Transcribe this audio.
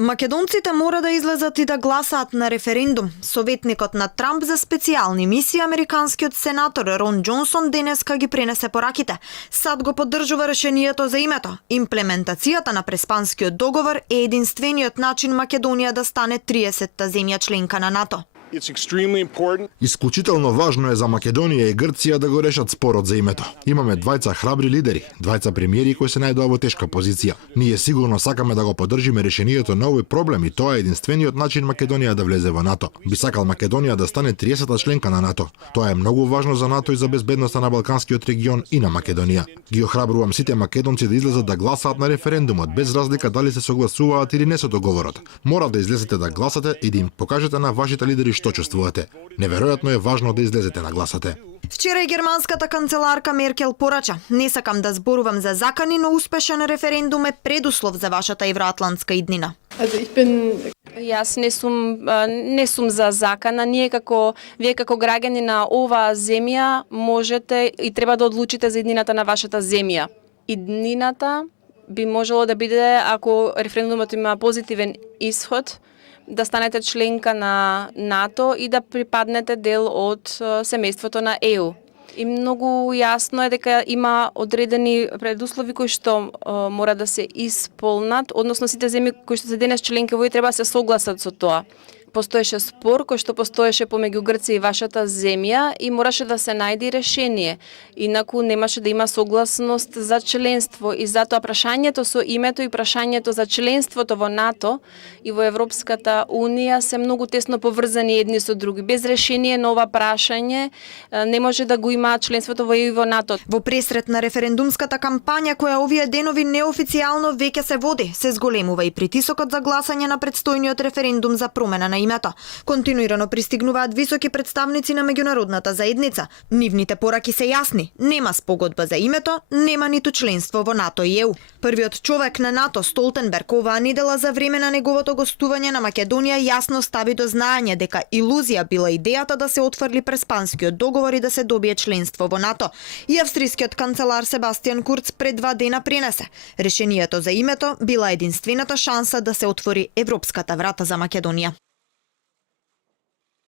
Македонците мора да излезат и да гласаат на референдум. Советникот на Трамп за специјални мисии, американскиот сенатор Рон Џонсон, денеска ги пренесе пораките. САД го поддржува решението за името. Имплементацијата на Преспанскиот договор е единствениот начин Македонија да стане 30-та земја членка на НАТО. Исклучително важно е за Македонија и Грција да го решат спорот за името. Имаме двајца храбри лидери, двајца премиери кои се најдоа во тешка позиција. Ние сигурно сакаме да го поддржиме решението на овој проблем и тоа е единствениот начин Македонија да влезе во НАТО. Би сакал Македонија да стане 30-та членка на НАТО. Тоа е многу важно за НАТО и за безбедноста на Балканскиот регион и на Македонија. Ги охрабрувам сите македонци да излезат да гласаат на референдумот без разлика дали се согласуваат или не со договорот. Мора да излезете да гласате и да им покажете на вашите лидери што чувствувате. Неверојатно е важно да излезете на гласате. Вчера и германската канцеларка Меркел порача: "Не сакам да зборувам за закани, но успешен референдум е предуслов за вашата евроатлантска иднина." Јас не сум за закана. Вие како граѓани на оваа земја можете и треба да одлучите за иднината на вашата земја. Иднината би можело да биде, ако референдумот има позитивен исход, да станете членка на НАТО и да припаднете дел од семејството на ЕУ. И многу јасно е дека има одредени предуслови кои што мора да се исполнат, односно сите земји кои што се денес членки во треба да се согласат со тоа. Постоеше спор кој што постоеше помеѓу Грција и вашата земја и мораше да се најде решение. Инаку немаше да има согласност за членство и затоа прашањето со името и прашањето за членството во НАТО и во Европската Унија се многу тесно поврзани едни со други. Без решение на ова прашање не може да го има членството во ЕУ и во НАТО. Во пресрет на референдумската кампања која овие денови неофицијално веќе се води, се зголемува и притисокот за гласање на претстојниот референдум за промена на името. Континуирано пристигнуваат високи представници на меѓународната заедница. Нивните пораки се јасни: нема спогодба за името, нема ниту членство во НАТО и ЕУ. Првиот човек на НАТО, Столтенберг, оваа недела за време на неговото гостување на Македонија јасно стави до знаење дека илузија била идејата да се отфрли Преспанскиот договор и да се добие членство во НАТО. И австрискиот канцелар Себастијан Курц пред 2 дена пренесе: решението за името била единствената шанса да се отвори европската врата за Македонија.